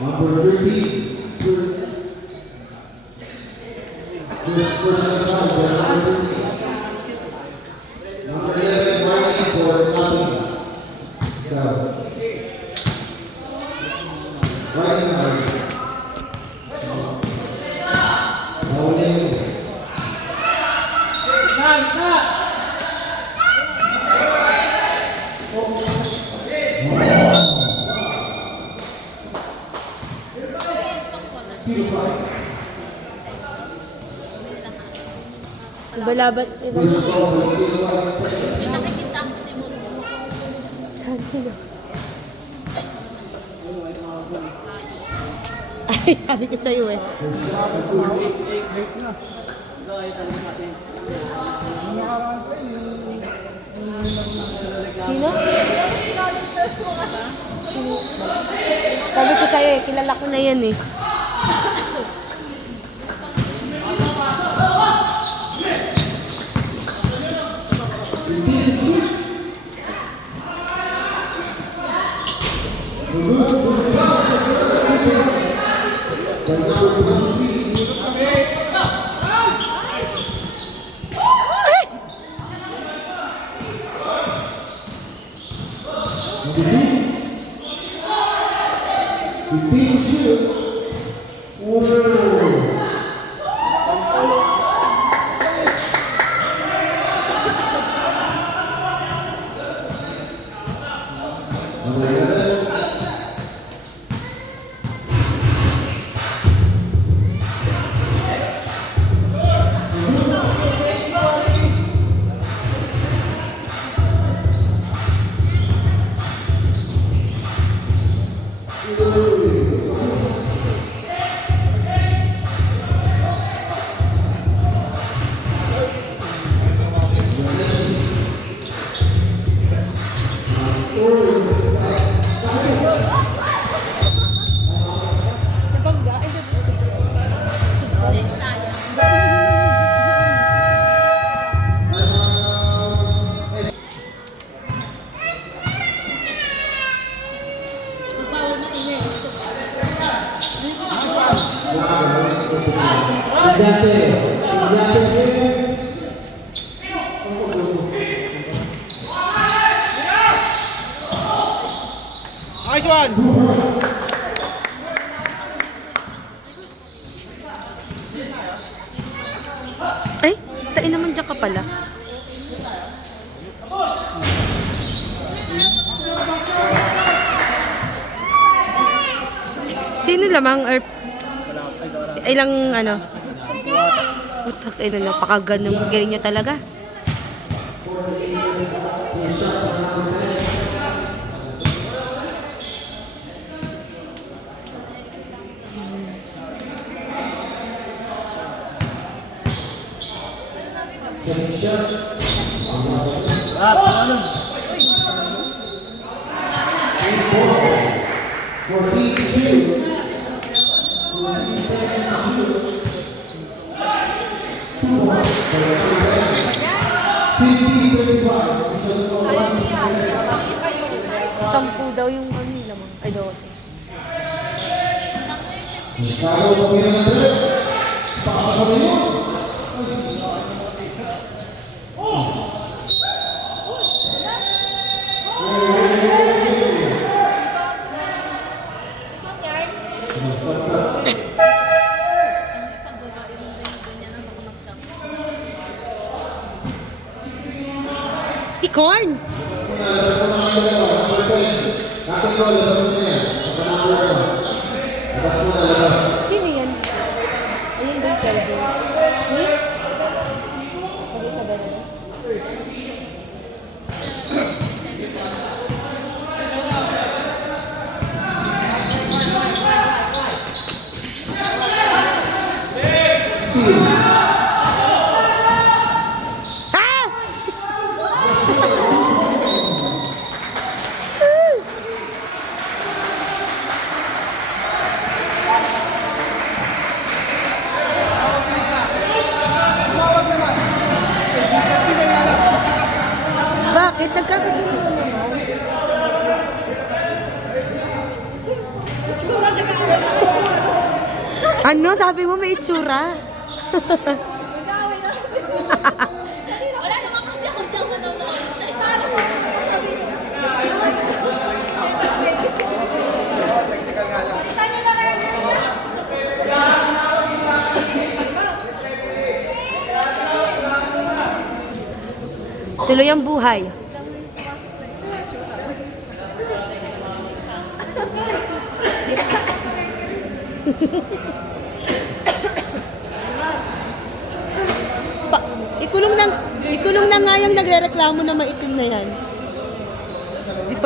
Number 30. Number 11, Marty for nothing. Balabat iba. May nakikita ako si Mundo. Saan sila? Ay, sabi ko sa'yo eh. Sino? Sabi ko sa'yo eh, kilala ko na yan eh. Nice one! Ay, tain naman dyan ka pala. Sino lamang or ilang ano? Utak, napakagaling niya talaga. Sampu daw yung ano nila mga. Ay, 12. Corn! Sino yan? Ayun ba yung kaldo? Ni? Pag-isabay na lang? Ah! Bakit? Nagkakagulo naman. Ano? Sabi mo may itsura? Wala naman kasi ako diyang manonood sa ito. Tuloy ang buhay. Ikulong na nga yung nagrereklamo na maitim na yan.